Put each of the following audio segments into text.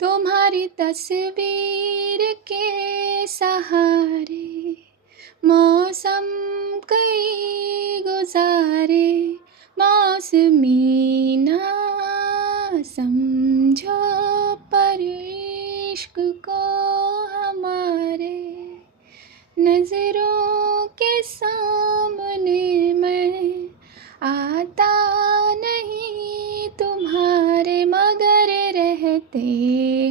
तुम्हारी तस्वीर के सहारे मौसम कई गुजारे, मौसमी ना समझो पर इश्क को हमारे, नजरों के सामने मैं आता नहीं तुम्हारे, मगर रहते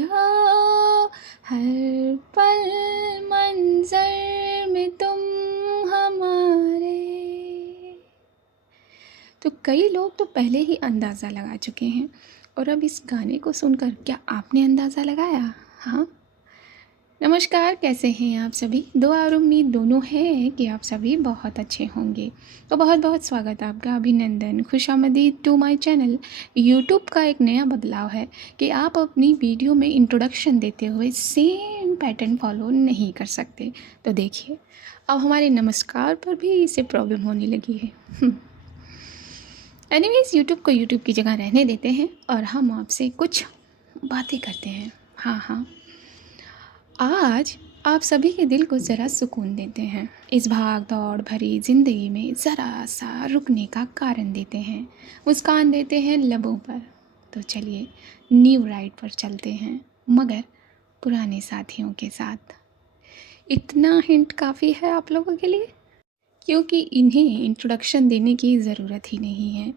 हो हर पल मंजर में तुम हमारे। तो कई लोग तो पहले ही अंदाज़ा लगा चुके हैं, और अब इस गाने को सुनकर क्या आपने अंदाज़ा लगाया? हाँ, नमस्कार, कैसे हैं आप सभी? दुआ और उम्मीद दोनों है कि आप सभी बहुत अच्छे होंगे। तो बहुत बहुत स्वागत है आपका, अभिनंदन, खुशामदीद टू माय चैनल। यूट्यूब का एक नया बदलाव है कि आप अपनी वीडियो में इंट्रोडक्शन देते हुए सेम पैटर्न फॉलो नहीं कर सकते। तो देखिए, अब हमारे नमस्कार पर भी इसे प्रॉब्लम होने लगी है। एनीवेज, यूट्यूब को यूट्यूब की जगह रहने देते हैं और हम आपसे कुछ बातें करते हैं। हाँ हाँ, आज आप सभी के दिल को ज़रा सुकून देते हैं। इस भाग दौड़ भरी ज़िंदगी में ज़रा सा रुकने का कारण देते हैं, मुस्कान देते हैं लबों पर। तो चलिए न्यू राइड पर चलते हैं, मगर पुराने साथियों के साथ। इतना हिंट काफ़ी है आप लोगों के लिए, क्योंकि इन्हें इंट्रोडक्शन देने की ज़रूरत ही नहीं है।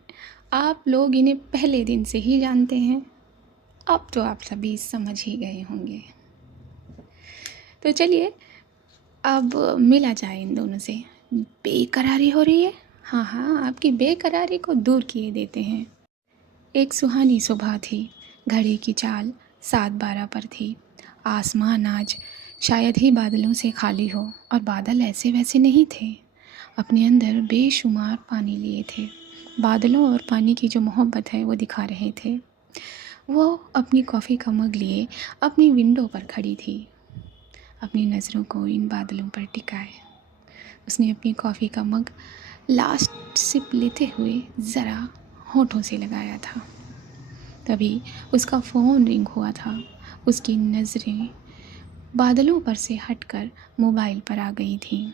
आप लोग इन्हें पहले दिन से ही जानते हैं। अब तो आप सभी समझ ही गए होंगे। तो चलिए अब मिला जाए इन दोनों से। बेकरारी हो रही है? हाँ हाँ, आपकी बेकरारी को दूर किए देते हैं। एक सुहानी सुबह थी, घड़ी की चाल 7:12 पर थी। आसमान आज शायद ही बादलों से खाली हो, और बादल ऐसे वैसे नहीं थे, अपने अंदर बेशुमार पानी लिए थे। बादलों और पानी की जो मोहब्बत है वो दिखा रहे थे। वो अपनी कॉफ़ी का मग लिए अपनी विंडो पर खड़ी थी, अपनी नज़रों को इन बादलों पर टिकाए। उसने अपनी कॉफ़ी का मग लास्ट सिप लेते हुए ज़रा होठों से लगाया था। तभी उसका फ़ोन रिंग हुआ था। उसकी नज़रें बादलों पर से हटकर मोबाइल पर आ गई थीं।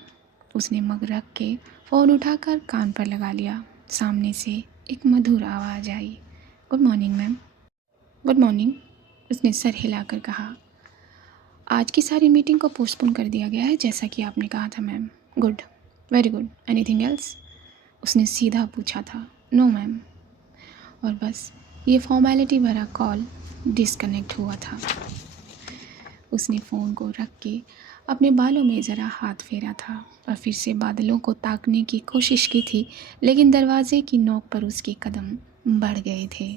उसने मग रख के फ़ोन उठाकर कान पर लगा लिया। सामने से एक मधुर आवाज़ आई, good morning ma'am. Good morning, उसने सर हिलाकर कहा। आज की सारी मीटिंग को पोस्टपोन कर दिया गया है, जैसा कि आपने कहा था ma'am. Good, very good, anything else? उसने सीधा पूछा था। No ma'am. और बस ये फॉर्मेलिटी भरा कॉल डिस्कनेक्ट हुआ था। उसने फ़ोन को रख के अपने बालों में ज़रा हाथ फेरा था और फिर से बादलों को ताकने की कोशिश की थी, लेकिन दरवाजे की नोक पर उसके कदम बढ़ गए थे।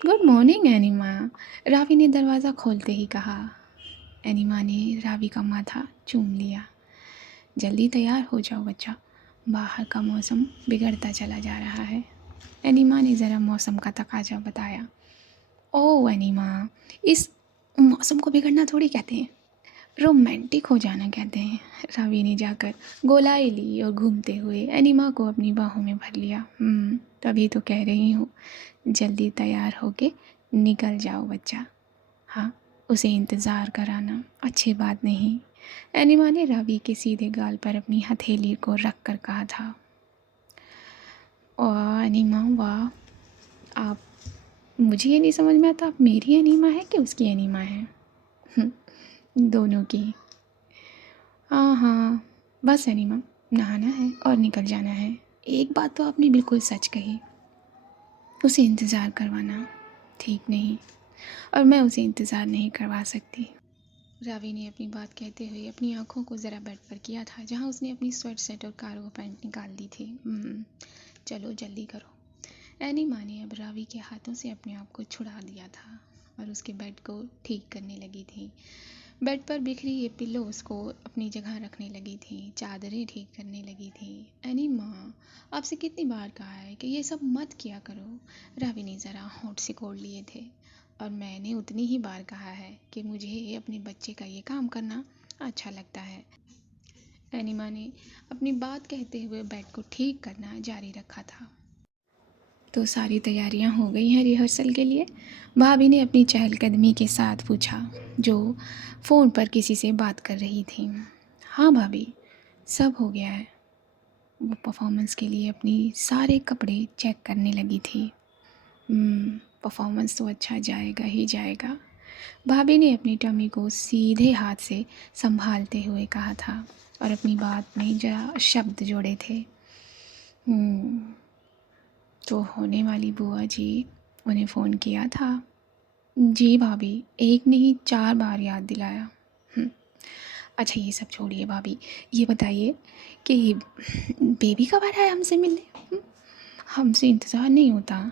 गुड मॉर्निंग एनिमा, रावी ने दरवाज़ा खोलते ही कहा। एनिमा ने रावी का माथा चूम लिया। जल्दी तैयार हो जाओ बच्चा, बाहर का मौसम बिगड़ता चला जा रहा है। एनिमा ने ज़रा मौसम का तकाजा बताया। ओह एनिमा, इस मौसम को बिगड़ना थोड़ी कहते हैं, रोमांटिक हो जाना कहते हैं। रावी ने जाकर गोलाई ली और घूमते हुए एनिमा को अपनी बाहों में भर लिया। तभी तो कह रही हूँ, जल्दी तैयार होके निकल जाओ बच्चा। हाँ, उसे इंतज़ार कराना अच्छी बात नहीं। एनिमा ने रावी के सीधे गाल पर अपनी हथेली को रख कर कहा था। और एनिमा, वाह, आप, मुझे ये नहीं समझ में आता, आप मेरी एनिमा है कि उसकी एनिमा है? दोनों की। हाँ हाँ, बस एनिमा, नहाना है और निकल जाना है। एक बात तो आपने बिल्कुल सच कही, उसे इंतज़ार करवाना ठीक नहीं, और मैं उसे इंतज़ार नहीं करवा सकती। रावी ने अपनी बात कहते हुए अपनी आंखों को ज़रा बेड पर किया था, जहाँ उसने अपनी स्वेट शर्ट और कार्गो पैंट निकाल दी थी। चलो जल्दी करो। एनिमा ने अब रावी के हाथों से अपने आप को छुड़ा दिया था और उसके बेड को ठीक करने लगी थी। बेड पर बिखरी ये पिल्लोस को अपनी जगह रखने लगी थी, चादरें ठीक करने लगी थी। एनिमा, आपसे कितनी बार कहा है कि ये सब मत किया करो। रावी ने ज़रा होंठ सिकोड़ लिए थे। और मैंने उतनी ही बार कहा है कि मुझे अपने बच्चे का ये काम करना अच्छा लगता है। एनिमा ने अपनी बात कहते हुए बेड को ठीक करना जारी रखा था। तो सारी तैयारियां हो गई हैं रिहर्सल के लिए? भाभी ने अपनी चहलकदमी के साथ पूछा, जो फ़ोन पर किसी से बात कर रही थी। हाँ भाभी, सब हो गया है। वो परफॉर्मेंस के लिए अपनी सारे कपड़े चेक करने लगी थी। परफॉर्मेंस तो अच्छा जाएगा ही जाएगा। भाभी ने अपनी टमी को सीधे हाथ से संभालते हुए कहा था और अपनी बात में जरा शब्द जोड़े थे। तो होने वाली बुआ जी, उन्हें फ़ोन किया था? जी भाभी, एक नहीं 4 बार याद दिलाया। अच्छा ये सब छोड़िए भाभी, ये बताइए कि बेबी कब आ रहा है हमसे मिलने? हमसे इंतज़ार नहीं होता।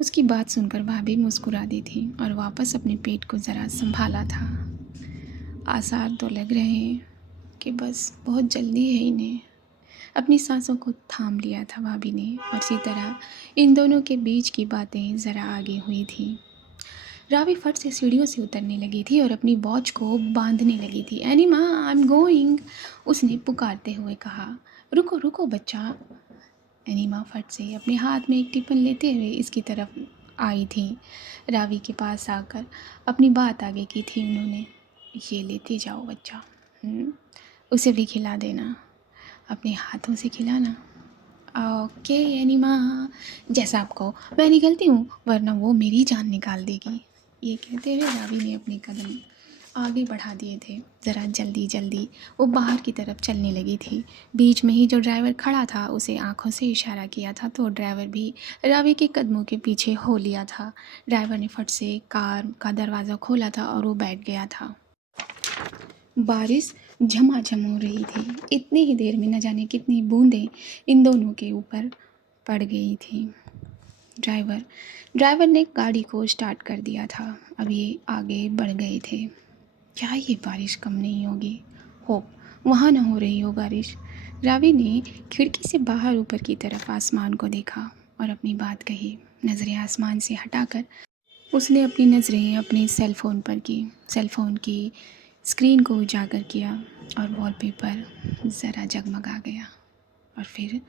उसकी बात सुनकर भाभी मुस्कुरा दी थी और वापस अपने पेट को ज़रा संभाला था। आसार तो लग रहे हैं कि बस बहुत जल्दी है इन्हें। अपनी सांसों को थाम लिया था भाभी ने और इसी तरह इन दोनों के बीच की बातें ज़रा आगे हुई थी। रावी फट से सीढ़ियों से उतरने लगी थी और अपनी वॉच को बांधने लगी थी। एनिमा, आई एम गोइंग, उसने पुकारते हुए कहा। रुको रुको बच्चा। एनिमा फट से अपने हाथ में एक टिफ़िन लेते हुए इसकी तरफ आई थी। रावी के पास आकर अपनी बात आगे की थी उन्होंने। ये लेते जाओ बच्चा, उसे भी खिला देना, अपने हाथों से खिलाना। ओके एनिमा, जैसा आप कहो, मैं निकलती हूँ वरना वो मेरी जान निकाल देगी। ये कहते हुए रावी ने अपने कदम आगे बढ़ा दिए थे। ज़रा जल्दी जल्दी वो बाहर की तरफ चलने लगी थी। बीच में ही जो ड्राइवर खड़ा था उसे आंखों से इशारा किया था तो ड्राइवर भी रावी के कदमों के पीछे हो लिया था। ड्राइवर ने फट से कार का दरवाज़ा खोला था और वो बैठ गया था। बारिश झमाझम हो रही थी। इतनी ही देर में न जाने कितनी बूंदें इन दोनों के ऊपर पड़ गई थी। ड्राइवर ने गाड़ी को स्टार्ट कर दिया था। अब ये आगे बढ़ गए थे। क्या ये बारिश कम नहीं होगी? होप वहाँ न हो रही हो बारिश। रावी ने खिड़की से बाहर ऊपर की तरफ आसमान को देखा और अपनी बात कही। नज़रें आसमान से हटाकर उसने अपनी नज़रें अपने सेलफ़ोन पर की। सेलफ़ोन की स्क्रीन को उजागर किया और वॉलपेपर ज़रा जगमगा गया। और फिर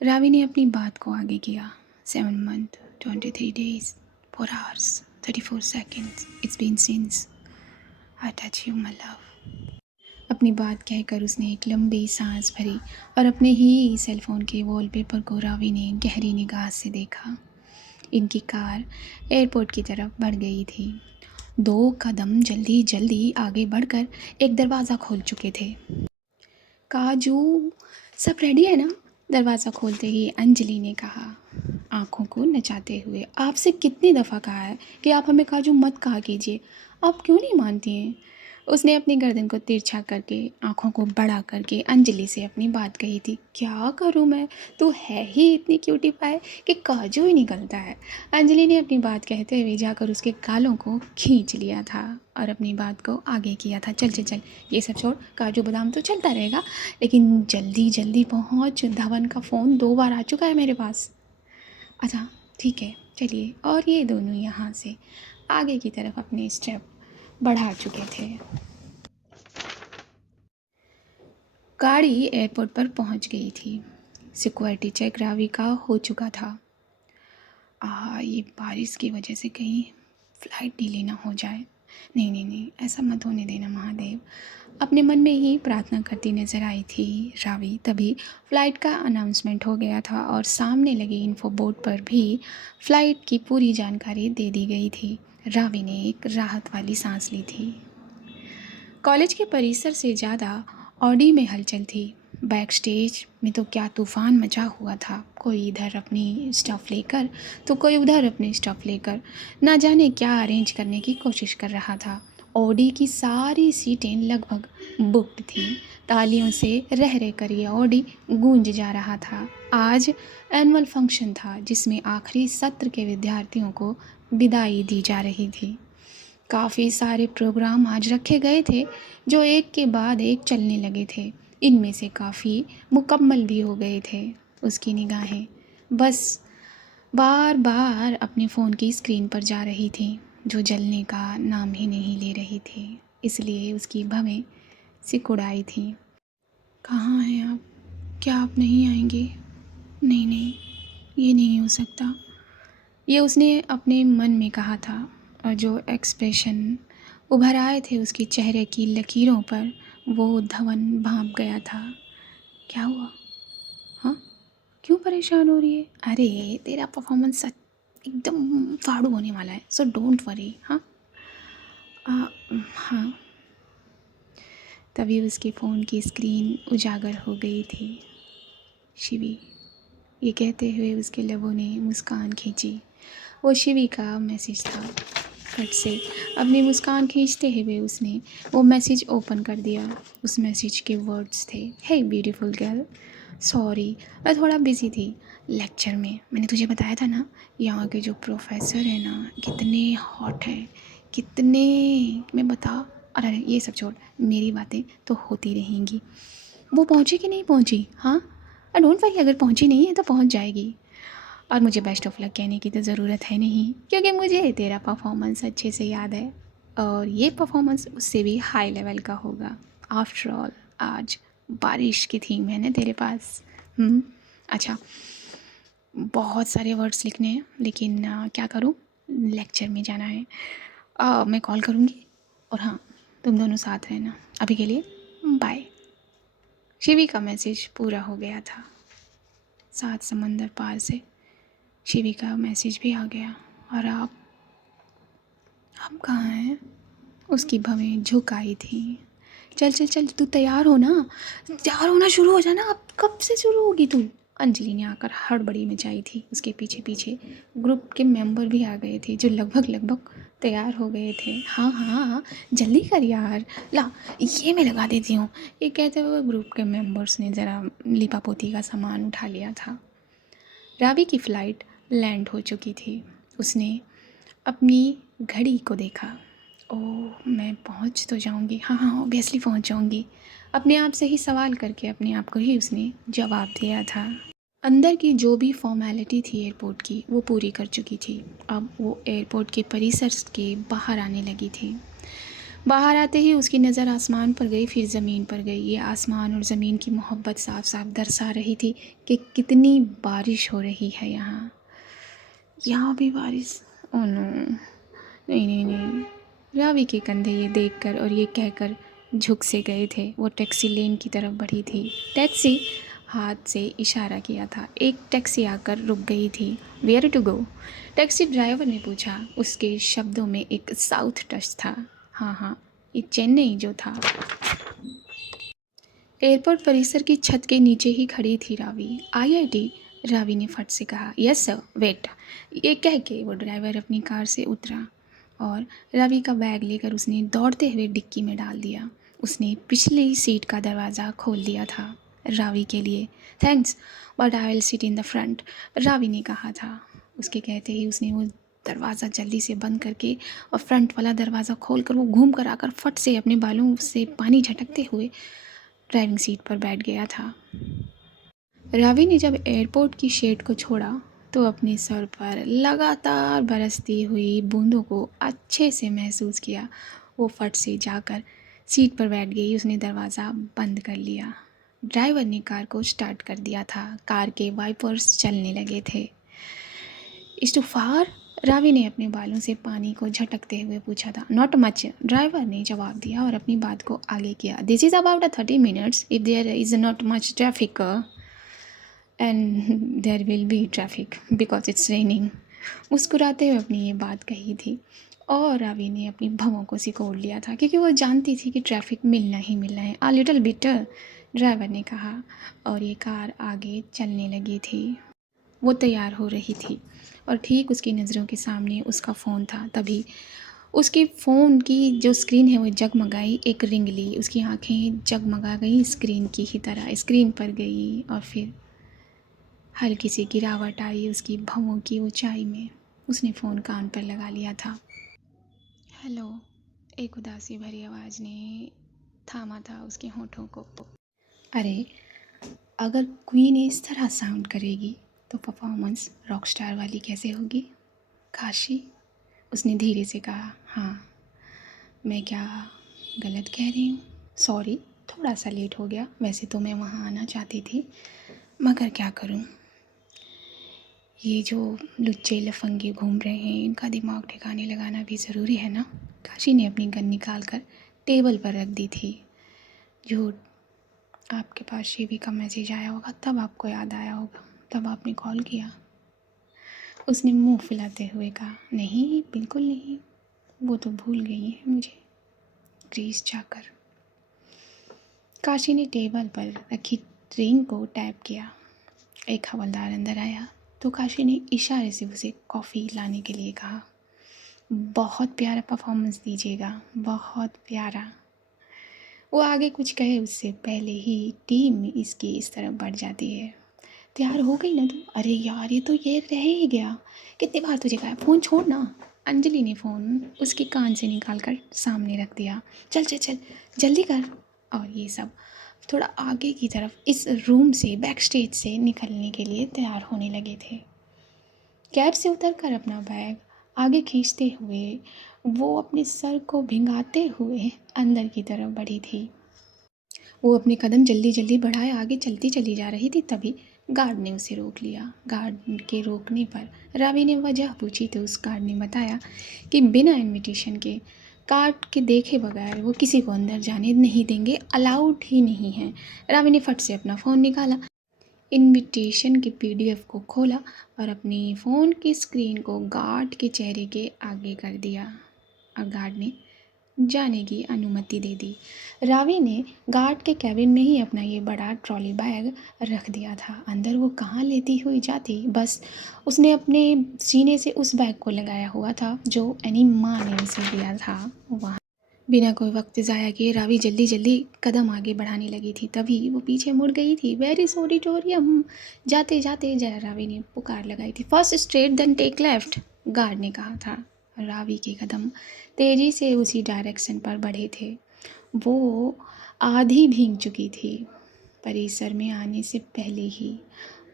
रावी ने अपनी बात को आगे किया। 7 months, 23 days, 4 hours, 34 seconds. It's been since I touch you, my love. अपनी बात कहकर उसने एक लंबी सांस भरी और अपने ही सेलफ़ोन के वॉलपेपर को रावी ने गहरी निगाह से देखा। इनकी कार एयरपोर्ट की तरफ बढ़ गई थी। 2 कदम जल्दी जल्दी आगे बढ़कर एक दरवाज़ा खोल चुके थे। काजू, सब रेडी है ना? दरवाज़ा खोलते ही अंजलि ने कहा, आंखों को नचाते हुए। आपसे कितनी दफ़ा कहा है कि आप हमें काजू मत कहा कीजिए, आप क्यों नहीं मानती हैं? उसने अपनी गर्दन को तिरछा करके आंखों को बड़ा करके अंजलि से अपनी बात कही थी। क्या करूं मैं, तू है ही इतनी क्यूटी पाए कि काजू ही निकलता है। अंजलि ने अपनी बात कहते हुए जाकर उसके गालों को खींच लिया था और अपनी बात को आगे किया था। चल चल चल, ये सब छोड़, काजू बादाम तो चलता रहेगा, लेकिन जल्दी जल्दी पहुँच, धवन का फ़ोन 2 बार आ चुका है मेरे पास। अच्छा ठीक है, चलिए। और ये दोनों यहाँ से आगे की तरफ अपने स्टेप बढ़ा चुके थे। गाड़ी एयरपोर्ट पर पहुंच गई थी। सिक्योरिटी चेक रावी का हो चुका था। ये बारिश की वजह से कहीं फ़्लाइट डिले ना हो जाए। नहीं नहीं नहीं, ऐसा मत होने देना महादेव, अपने मन में ही प्रार्थना करती नज़र आई थी रावी। तभी फ़्लाइट का अनाउंसमेंट हो गया था और सामने लगे इन्फो बोर्ड पर भी फ़्लाइट की पूरी जानकारी दे दी गई थी। रावी ने एक राहत वाली सांस ली थी। कॉलेज के परिसर से ज़्यादा ऑडी में हलचल थी। बैक स्टेज में तो क्या तूफ़ान मचा हुआ था। कोई इधर अपनी स्टफ़ लेकर तो कोई उधर अपनी स्टफ़ लेकर ना जाने क्या अरेंज करने की कोशिश कर रहा था। ऑडी की सारी सीटें लगभग बुक्ड थीं। तालियों से रह रह कर ये ऑडी गूंज जा रहा था। आज एनुअल फंक्शन था जिसमें आखिरी सत्र के विद्यार्थियों को विदाई दी जा रही थी। काफ़ी सारे प्रोग्राम आज रखे गए थे जो एक के बाद एक चलने लगे थे। इनमें से काफ़ी मुकम्मल भी हो गए थे। उसकी निगाहें बस बार बार अपने फ़ोन की स्क्रीन पर जा रही थी जो जलने का नाम ही नहीं ले रही थी। इसलिए उसकी भवें सिकुड़ आई थीं। कहाँ हैं आप? क्या आप नहीं आएंगे? नहीं नहीं, ये नहीं हो सकता। ये उसने अपने मन में कहा था, और जो एक्सप्रेशन उभर आए थे उसके चेहरे की लकीरों पर, वो धवन भांप गया था। क्या हुआ? हाँ, क्यों परेशान हो रही है? अरे तेरा परफॉर्मेंस एकदम फाड़ू होने वाला है, सो डोंट वरी। हाँ हाँ। तभी उसके फ़ोन की स्क्रीन उजागर हो गई थी। शिवी, ये कहते हुए उसके लबों ने मुस्कान खींची। वो शिवी का मैसेज था। फट से अपनी मुस्कान खींचते हुए उसने वो मैसेज ओपन कर दिया। उस मैसेज के वर्ड्स थे, हे ब्यूटीफुल गर्ल, सॉरी मैं थोड़ा बिज़ी थी लेक्चर में। मैंने तुझे बताया था ना, यहाँ के जो प्रोफेसर हैं ना कितने हॉट हैं, कितने, मैं बता। अरे ये सब छोड़, मेरी बातें तो होती रहेंगी। वो पहुँची कि नहीं पहुँची? हाँ, डोंट वरी, अगर पहुँची नहीं है तो पहुँच जाएगी। और मुझे बेस्ट ऑफ लक कहने की तो ज़रूरत है नहीं, क्योंकि मुझे तेरा परफॉर्मेंस अच्छे से याद है, और ये परफॉर्मेंस उससे भी हाई लेवल का होगा। आफ्टर ऑल आज बारिश की थीम है ना तेरे पास। अच्छा, बहुत सारे वर्ड्स लिखने हैं, लेकिन क्या करूँ, लेक्चर में जाना है। मैं कॉल करूँगी, और हाँ, तुम दोनों साथ रहना। अभी के लिए बाय। शिवी का मैसेज पूरा हो गया था। 7 समंदर पार से शिवी का मैसेज भी आ गया। और आप कहाँ हैं? उसकी भवें झुक आई थी। चल चल चल, तू तैयार हो ना, तैयार होना शुरू हो जाना। अब कब से शुरू होगी तू? अंजलि ने आकर हड़बड़ी मचाई थी। उसके पीछे पीछे ग्रुप के मेंबर भी आ गए थे, जो लगभग लगभग तैयार हो गए थे। हाँ हाँ हाँ, जल्दी कर यार, ला ये मैं लगा देती हूँ। ये कहते हुए ग्रुप के मेंबर्स ने ज़रा लिपा पोती का सामान उठा लिया था। रावी की फ़्लाइट लैंड हो चुकी थी। उसने अपनी घड़ी को देखा। ओह, मैं पहुंच तो जाऊंगी, हाँ हाँ ऑब्वियसली पहुंच जाऊंगी। अपने आप से ही सवाल करके अपने आप को ही उसने जवाब दिया था। अंदर की जो भी फॉर्मेलिटी थी एयरपोर्ट की, वो पूरी कर चुकी थी। अब वो एयरपोर्ट के परिसर के बाहर आने लगी थी। बाहर आते ही उसकी नज़र आसमान पर गई, फिर ज़मीन पर गई। ये आसमान और ज़मीन की मोहब्बत साफ साफ दर्शा रही थी कि कितनी बारिश हो रही है यहाँ। यहाँ भी बारिश? ओह नो, नहीं नहीं नहीं। रावी के कंधे ये देखकर और ये कहकर झुक से गए थे। वो टैक्सी लेन की तरफ बढ़ी थी। टैक्सी, हाथ से इशारा किया था। एक टैक्सी आकर रुक गई थी। Where to go? Taxi driver ने पूछा। उसके शब्दों में एक साउथ टच था। हाँ हाँ, ये चेन्नई जो था। एयरपोर्ट परिसर की छत के नीचे ही खड़ी थी रावी। आईआईटी? रावी ने फट से कहा। Yes sir, wait. ये कह के वो ड्राइवर अपनी कार से उतरा और रावी का बैग लेकर उसने दौड़ते हुए डिक्की में डाल दिया। उसने पिछली सीट का दरवाज़ा खोल दिया था रावी के लिए। Thanks, but I will sit in the front, Ravi ने कहा था। उसके कहते ही उसने वो दरवाज़ा जल्दी से बंद करके और फ्रंट वाला दरवाज़ा खोल कर वो घूम कर आकर फट से अपने बालों से पानी झटकते हुए ड्राइविंग सीट पर बैठ गया था। रावी ने जब एयरपोर्ट की शेड को छोड़ा तो अपने सर पर लगातार बरसती हुई बूंदों को अच्छे से महसूस किया। वो फट से जाकर सीट पर बैठ गई। उसने दरवाज़ा बंद कर लिया। ड्राइवर ने कार को स्टार्ट कर दिया था। कार के वाइपर्स चलने लगे थे। इस टू फार? रावी ने अपने बालों से पानी को झटकते हुए पूछा था। नॉट मच, ड्राइवर ने जवाब दिया और अपनी बात को आगे किया। This is about 30 minutes if there is not much traffic, and there will be traffic because it's raining. मुस्कुराते हुए अपनी ये बात कही थी और रावी ने अपनी भवों को सिकोड़ लिया था, क्योंकि वो जानती थी कि ट्रैफिक मिलना ही मिलना है। आ लिटिल बिटर, ड्राइवर ने कहा, और ये कार आगे चलने लगी थी। वो तैयार हो रही थी और ठीक उसकी नज़रों के सामने उसका फ़ोन था। तभी उसकी फ़ोन की जो स्क्रीन है वो जगमगाई। एक रिंग ली, उसकी आंखें जगमगा गई स्क्रीन की ही तरह। स्क्रीन पर गई और फिर हल्की सी गिरावट आई उसकी भौं की ऊंचाई में। उसने फ़ोन कान पर लगा लिया था। हेलो, एक उदासी भरी आवाज़ ने थामा था उसके होठों को। अरे, अगर क्वीन इस तरह साउंड करेगी तो परफॉर्मेंस रॉकस्टार वाली कैसे होगी? काशी, उसने धीरे से कहा। हाँ, मैं क्या गलत कह रही हूँ? सॉरी, थोड़ा सा लेट हो गया। वैसे तो मैं वहाँ आना चाहती थी, मगर क्या करूँ, ये जो लुच्चे लफंगे घूम रहे हैं इनका दिमाग ठिकाने लगाना भी ज़रूरी है ना। काशी ने अपनी गन निकाल कर टेबल पर रख दी थी। झूठ, आपके पास शिवी का मैसेज आया होगा तब आपको याद आया होगा, तब आपने कॉल किया। उसने मुंह फुलाते हुए कहा, नहीं बिल्कुल नहीं, वो तो भूल गई है मुझे ग्रीस जाकर। काशी ने टेबल पर रखी रिंग को टैप किया। एक हवलदार अंदर आया तो काशी ने इशारे से उसे कॉफ़ी लाने के लिए कहा। बहुत प्यारा परफॉर्मेंस दीजिएगा, बहुत प्यारा। वो आगे कुछ कहे उससे पहले ही टीम इसकी इस तरफ बढ़ जाती है। तैयार हो गई ना तू? अरे यार ये तो ये रह ही गया, कितनी बार तुझे कहा फ़ोन छोड़ ना। अंजलि ने फ़ोन उसके कान से निकाल कर सामने रख दिया। चल चल चल जल्दी कर। और ये सब थोड़ा आगे की तरफ इस रूम से बैक स्टेज से निकलने के लिए तैयार होने लगे थे। कैब से उतर कर अपना बैग आगे खींचते हुए वो अपने सर को भिंगाते हुए अंदर की तरफ बढ़ी थी। वो अपने कदम जल्दी जल्दी बढ़ाए आगे चलती चली जा रही थी, तभी गार्ड ने उसे रोक लिया। गार्ड के रोकने पर रावी ने वजह पूछी तो उस गार्ड ने बताया कि बिना इनविटेशन के कार्ड के देखे बगैर वो किसी को अंदर जाने नहीं देंगे, अलाउड ही नहीं है। रावी ने फट से अपना फ़ोन निकाला, इनविटेशन के पीडीएफ को खोला और अपनी फ़ोन की स्क्रीन को गार्ड के चेहरे के आगे कर दिया और गार्ड ने जाने की अनुमति दे दी। रावी ने गार्ड के कैबिन में ही अपना ये बड़ा ट्रॉली बैग रख दिया था। अंदर वो कहाँ लेती हुई जाती, बस उसने अपने सीने से उस बैग को लगाया हुआ था जो एनी माँ ने उसे दिया था वहाँ। बिना कोई वक्त ज़ाया किए रावी जल्दी जल्दी कदम आगे बढ़ाने लगी थी, तभी वो पीछे मुड़ गई थी। Where is auditorium. जाते जाते जया रावी ने पुकार लगाई थी। First straight then take left, guard ने कहा था। रावी के कदम तेज़ी से उसी डायरेक्शन पर बढ़े थे। वो आधी भीग चुकी थी। परिसर में आने से पहले ही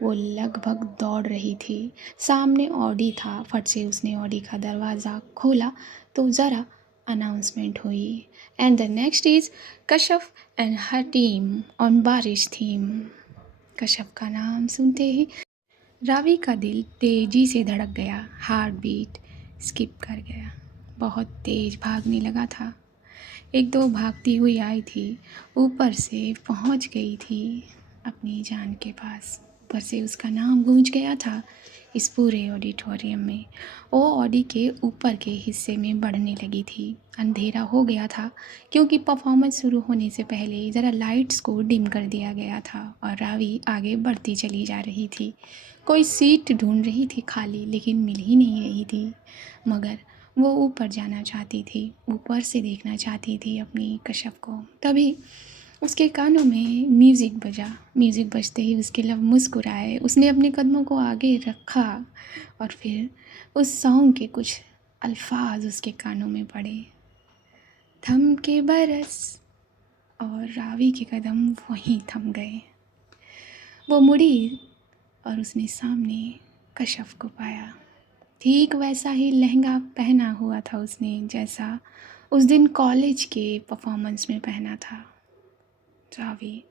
वो लगभग दौड़ रही थी। सामने ऑडी था। फट से उसने ऑडी का दरवाज़ा खोला तो ज़रा अनाउंसमेंट हुई, and the next is Kashyap and her team on बारिश थीम। कश्यप का नाम सुनते ही रावी का दिल तेज़ी से धड़क गया, हार्ट बीट स्किप कर गया। बहुत तेज़ भागने लगा था। एक दो भागती हुई आई थी, ऊपर से पहुंच गई थी अपनी जान के पास। ऊपर से उसका नाम गूंज गया था इस पूरे ऑडिटोरियम में। वो ऑडी के ऊपर के हिस्से में बढ़ने लगी थी। अंधेरा हो गया था क्योंकि परफॉर्मेंस शुरू होने से पहले ज़रा लाइट्स को डिम कर दिया गया था और रावी आगे बढ़ती चली जा रही थी। कोई सीट ढूंढ रही थी खाली, लेकिन मिल ही नहीं रही थी। मगर वो ऊपर जाना चाहती थी, ऊपर से देखना चाहती थी अपनी कश्यप को। तभी उसके कानों में म्यूज़िक बजा। म्यूज़िक बजते ही उसके लब मुस्कुराए। उसने अपने कदमों को आगे रखा और फिर उस सॉन्ग के कुछ अल्फाज उसके कानों में पड़े। थम के बरस, और रावी के कदम वहीं थम गए। वो मुड़ी और उसने सामने कश्यप को पाया। ठीक वैसा ही लहंगा पहना हुआ था उसने जैसा उस दिन कॉलेज के परफॉर्मेंस में पहना था। रावी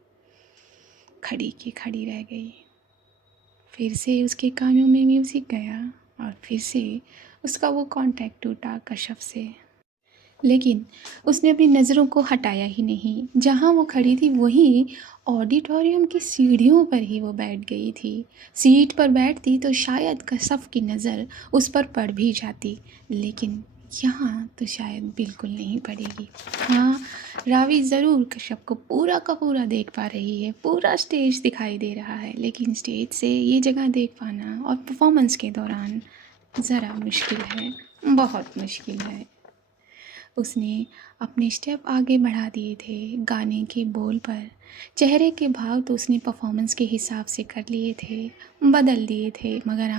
खड़ी की खड़ी रह गई। फिर से उसके कानों में म्यूज़िक गया और फिर से उसका वो कांटेक्ट टूटा कश्यप से। लेकिन उसने अपनी नज़रों को हटाया ही नहीं। जहाँ वो खड़ी थी वहीं ऑडिटोरियम की सीढ़ियों पर ही वो बैठ गई थी। सीट पर बैठती तो शायद कश्यप की नज़र उस पर पड़ भी जाती, लेकिन यहाँ तो शायद बिल्कुल नहीं पड़ेगी। हाँ, रावी ज़रूर कश्यप को पूरा का पूरा देख पा रही है, पूरा स्टेज दिखाई दे रहा है, लेकिन स्टेज से ये जगह देख पाना और परफॉर्मेंस के दौरान ज़रा मुश्किल है, बहुत मुश्किल है। उसने अपने स्टेप आगे बढ़ा दिए थे गाने के बोल पर। चेहरे के भाव तो उसने परफॉर्मेंस के हिसाब से कर लिए थे, बदल दिए थे, मगर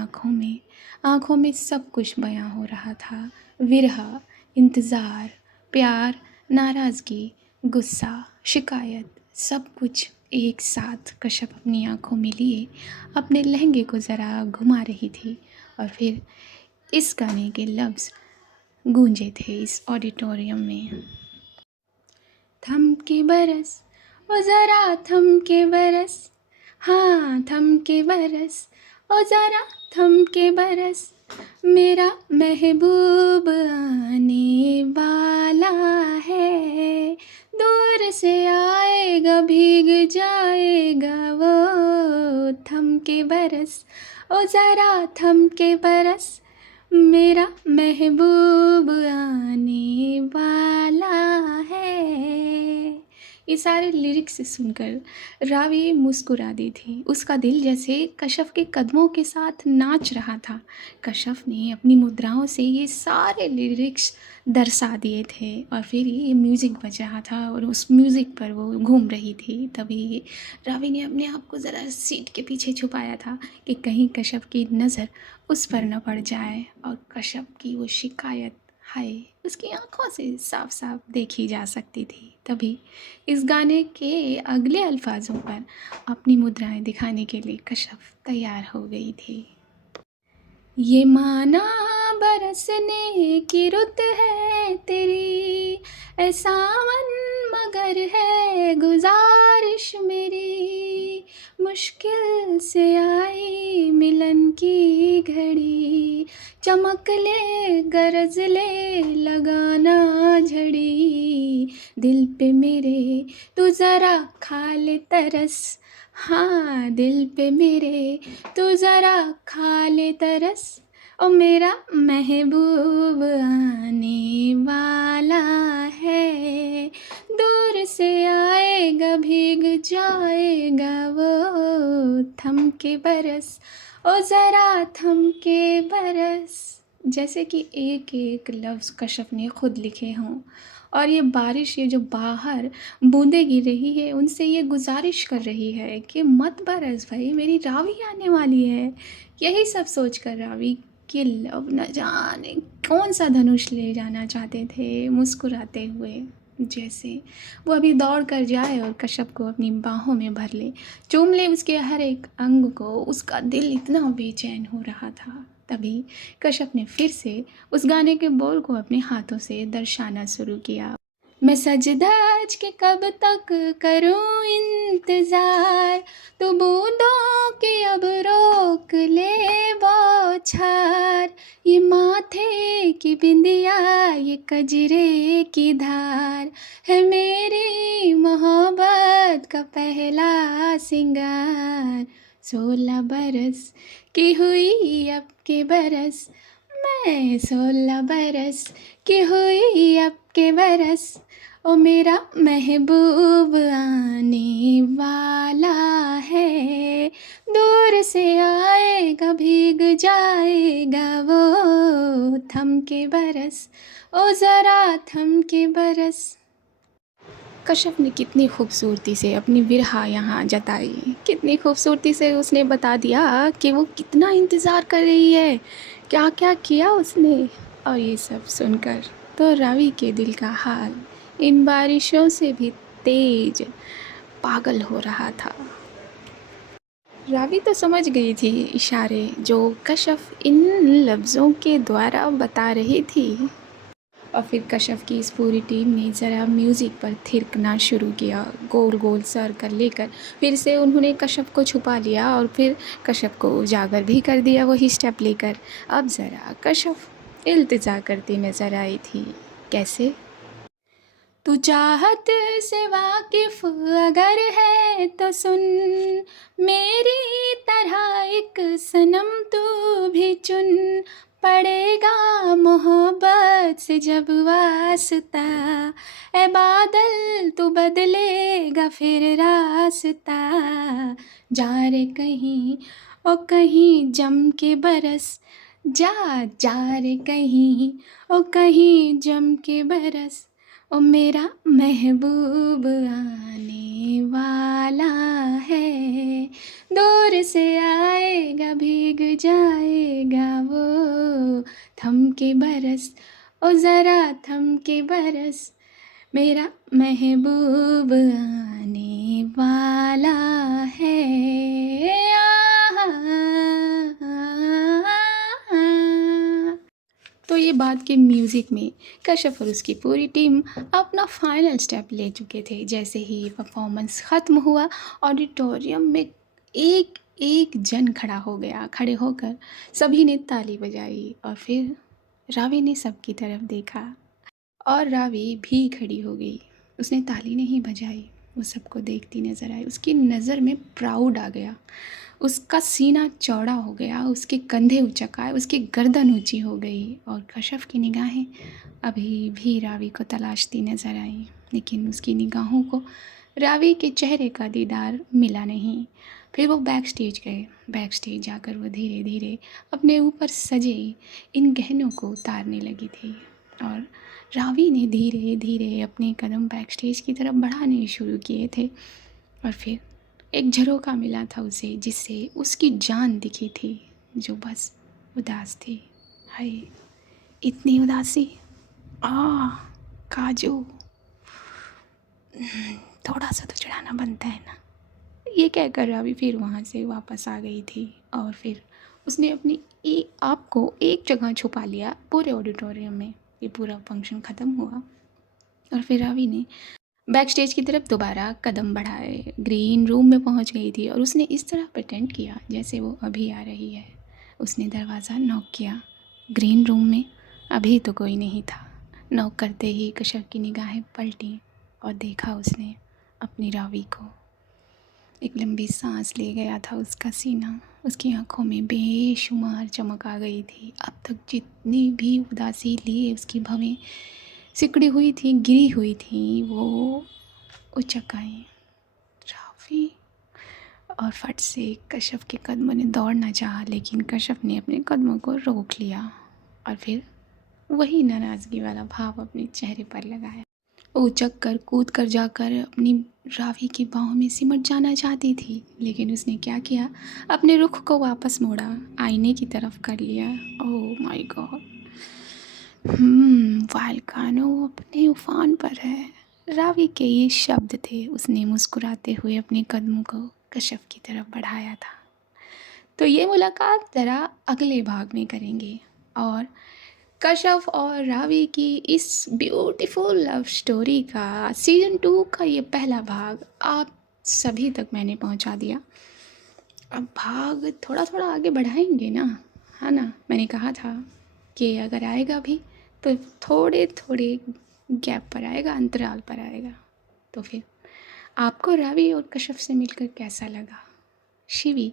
आँखों में सब कुछ बयां हो रहा था। विरह, इंतज़ार, प्यार, नाराज़गी, गुस्सा, शिकायत, सब कुछ एक साथ कश्यप अपनी आँखों में लिए अपने लहंगे को ज़रा घुमा रही थी। और फिर इस गाने के लफ्ज़ गूंजे थे इस ऑडिटोरियम में। थम के बरस, वो ज़रा थम के बरस, हाँ थम के बरस, ओ ज़रा थम के बरस, मेरा महबूब आने वाला है। दूर से आएगा भीग जाएगा वो, थम के बरस, ओ ज़रा थम के बरस, मेरा महबूब आने वाला है। ये सारे लिरिक्स सुनकर रावी मुस्कुरा दी थी। उसका दिल जैसे कशफ के कदमों के साथ नाच रहा था। कशफ ने अपनी मुद्राओं से ये सारे लिरिक्स दर्शा दिए थे और फिर ये म्यूज़िक बज रहा था और उस म्यूज़िक पर वो घूम रही थी। तभी रावी ने अपने आप को ज़रा सीट के पीछे छुपाया था कि कहीं कशफ की नज़र उस पर न पड़ जाए और कशफ की वो शिकायत, हाय, उसकी आंखों से साफ साफ देखी जा सकती थी। तभी इस गाने के अगले अल्फाजों पर अपनी मुद्राएं दिखाने के लिए कशफ तैयार हो गई थी। ये माना बरसने की रुत है तेरी, ऐ सावन मगर है गुजारिश मेरी, मुश्किल से आई मिलन की घड़ी, चमक ले गरज ले लगाना झड़ी, दिल पे मेरे तू ज़रा खा ले तरस, हाँ दिल पे मेरे तू ज़रा खा ले तरस, ओ मेरा महबूब आने वाला है। दूर से आएगा भीग जाएगा वो, थम के बरस, ओ ज़रा थम के बरस। जैसे कि एक एक लफ्ज़ कशफ ने खुद लिखे हों और ये बारिश, ये जो बाहर बूंदें गिर रही है, उनसे ये गुजारिश कर रही है कि मत बरस भाई, मेरी रावी आने वाली है। यही सब सोच कर रावी के लब न जाने कौन सा धनुष ले जाना चाहते थे, मुस्कुराते हुए, जैसे वो अभी दौड़ कर जाए और कश्यप को अपनी बाहों में भर ले, चूम ले उसके हर एक अंग को। उसका दिल इतना बेचैन हो रहा था। तभी कश्यप ने फिर से उस गाने के बोल को अपने हाथों से दर्शाना शुरू किया। मैं सजदाज के कब तक करूं इंतज़ार, तू बूंदों के अब रोक ले बौछार, ये माथे की बिंदिया ये कजरे की धार, है मेरी मोहब्बत का पहला सिंगार। 16 बरस की हुई अब के बरस, मैं 16 बरस की हुई अब के बरस, ओ मेरा महबूब आने वाला है। दूर से आएगा भीग जाएगा वो, थम के बरस, ओ ज़रा थम के बरस। कश्यप ने कितनी खूबसूरती से अपनी विरहा यहाँ जताई, कितनी खूबसूरती से उसने बता दिया कि वो कितना इंतज़ार कर रही है, क्या क्या किया उसने। और ये सब सुनकर तो रावी के दिल का हाल इन बारिशों से भी तेज पागल हो रहा था। रावी तो समझ गई थी इशारे जो कश्यप इन लफ्ज़ों के द्वारा बता रही थी। और फिर कश्यप की इस पूरी टीम ने ज़रा म्यूज़िक पर थिरकना शुरू किया, गोल गोल सर्कल लेकर। फिर से उन्होंने कश्यप को छुपा लिया और फिर कश्यप को उजागर भी कर दिया वही स्टेप लेकर। अब ज़रा कश्यप इल्तिजा करती नज़र आई थी। कैसे? तू चाहत से वाकिफ अगर है तो सुन, मेरी तरह एक सनम तू भी चुन, पड़ेगा मोहब्बत से जब वास्ता, ए बादल तू बदलेगा फिर रास्ता, जा रे कहीं ओ कहीं जम के बरस, जा जा रे कहीं ओ कहीं जम के बरस, ओ मेरा महबूब आने वाला है। दूर से आएगा भीग जाएगा वो, थम के बरस, ओ ज़रा थम के बरस, मेरा महबूब आने वाला है। तो ये बात के म्यूज़िक में कश्यप और उसकी पूरी टीम अपना फाइनल स्टेप ले चुके थे। जैसे ही परफॉर्मेंस ख़त्म हुआ, ऑडिटोरियम में एक एक जन खड़ा हो गया। खड़े होकर सभी ने ताली बजाई और फिर रावी ने सबकी तरफ देखा और रावी भी खड़ी हो गई। उसने ताली नहीं बजाई, वो सबको देखती नज़र आई। उसकी नज़र में प्राउड आ गया, उसका सीना चौड़ा हो गया, उसके कंधे उचक आए, उसकी गर्दन ऊंची हो गई और कश्यप की निगाहें अभी भी रावी को तलाशती नज़र आई, लेकिन उसकी निगाहों को रावी के चेहरे का दीदार मिला नहीं। फिर वो बैक स्टेज गए। बैक स्टेज जाकर वो धीरे धीरे अपने ऊपर सजे इन गहनों को उतारने लगी थी और रावी ने धीरे धीरे अपने कदम बैक स्टेज की तरफ बढ़ाने शुरू किए थे और फिर एक झरोका मिला था उसे, जिससे उसकी जान दिखी थी, जो बस उदास थी। हाय, इतनी उदासी! आ काजू, थोड़ा सा तो चढ़ाना बनता है ना। ये कहकर रावी फिर वहाँ से वापस आ गई थी और फिर उसने अपनी आप को एक जगह छुपा लिया पूरे ऑडिटोरियम में। ये पूरा फंक्शन ख़त्म हुआ और फिर रावी ने बैक स्टेज की तरफ दोबारा कदम बढ़ाए, ग्रीन रूम में पहुंच गई थी और उसने इस तरह प्रिटेंड किया जैसे वो अभी आ रही है। उसने दरवाज़ा नॉक किया। ग्रीन रूम में अभी तो कोई नहीं था। नॉक करते ही कश्यप की निगाहें पलटी और देखा उसने अपनी रावी को। एक लंबी सांस ले गया था उसका सीना, उसकी आंखों में बेशुमार चमक आ गई थी। अब तक जितनी भी उदासी लिए उसकी भवें सिकुड़ी हुई थी, गिरी हुई थी, वो उचक आई। रावी! और फट से कश्यप के कदमों ने दौड़ना चाहा, लेकिन कश्यप ने अपने कदमों को रोक लिया और फिर वही नाराज़गी वाला भाव अपने चेहरे पर लगाया। वो उचक कर कूद कर जाकर अपनी रावी की बाहों में सिमट जाना चाहती थी, लेकिन उसने क्या किया, अपने रुख को वापस मोड़ा, आईने की तरफ कर लिया। Oh my God! वाल्कानो अपने उफान पर है। रावी के ये शब्द थे। उसने मुस्कुराते हुए अपने कदमों को कश्यप की तरफ बढ़ाया था। तो ये मुलाकात ज़रा अगले भाग में करेंगे और कश्यप और रावी की इस ब्यूटीफुल लव स्टोरी का सीज़न 2 का ये पहला भाग आप सभी तक मैंने पहुंचा दिया। अब भाग थोड़ा थोड़ा आगे बढ़ाएंगे ना, है ना। मैंने कहा था कि अगर आएगा भी तो थोड़े थोड़े गैप पर आएगा, अंतराल पर आएगा। तो फिर आपको रावी और कश्यप से मिलकर कैसा लगा? शिवी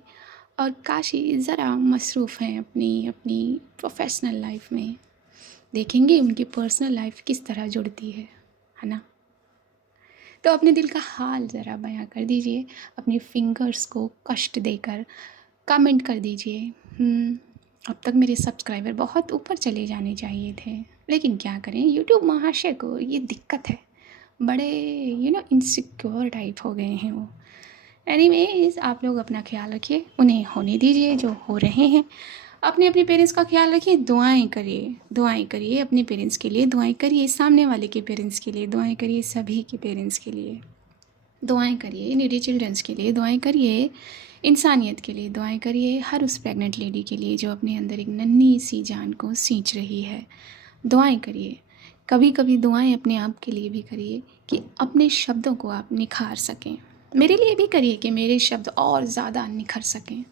और काशी ज़रा मसरूफ़ हैं अपनी अपनी प्रोफेशनल लाइफ में। देखेंगे उनकी पर्सनल लाइफ किस तरह जुड़ती है ना। तो अपने दिल का हाल ज़रा बयां कर दीजिए, अपनी फिंगर्स को कष्ट देकर कमेंट कर दीजिए। अब तक मेरे सब्सक्राइबर बहुत ऊपर चले जाने चाहिए थे, लेकिन क्या करें, यूट्यूब महाशय को ये दिक्कत है, बड़े इनसिक्योर टाइप हो गए हैं वो। एनीवेज, आप लोग अपना ख्याल रखिए, उन्हें होने दीजिए जो हो रहे हैं। अपने अपने पेरेंट्स का ख्याल रखिए, दुआएं करिए अपने पेरेंट्स के लिए, दुआएं करिए सामने वाले के पेरेंट्स के लिए, दुआएं करिए सभी के पेरेंट्स के लिए, दुआएं करिए नीडी चिल्ड्रंस के लिए, दुआएं करिए इंसानियत के लिए, दुआएं करिए हर उस प्रेग्नेंट लेडी के लिए जो अपने अंदर एक नन्ही सी जान को सींच रही है। दुआएं करिए, कभी कभी दुआएं अपने आप के लिए भी करिए कि अपने शब्दों को आप निखार सकें। मेरे लिए भी करिए कि मेरे शब्द और ज़्यादा निखर सकें।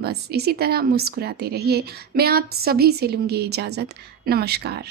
बस इसी तरह मुस्कुराते रहिए। मैं आप सभी से लूँगी इजाज़त। नमस्कार।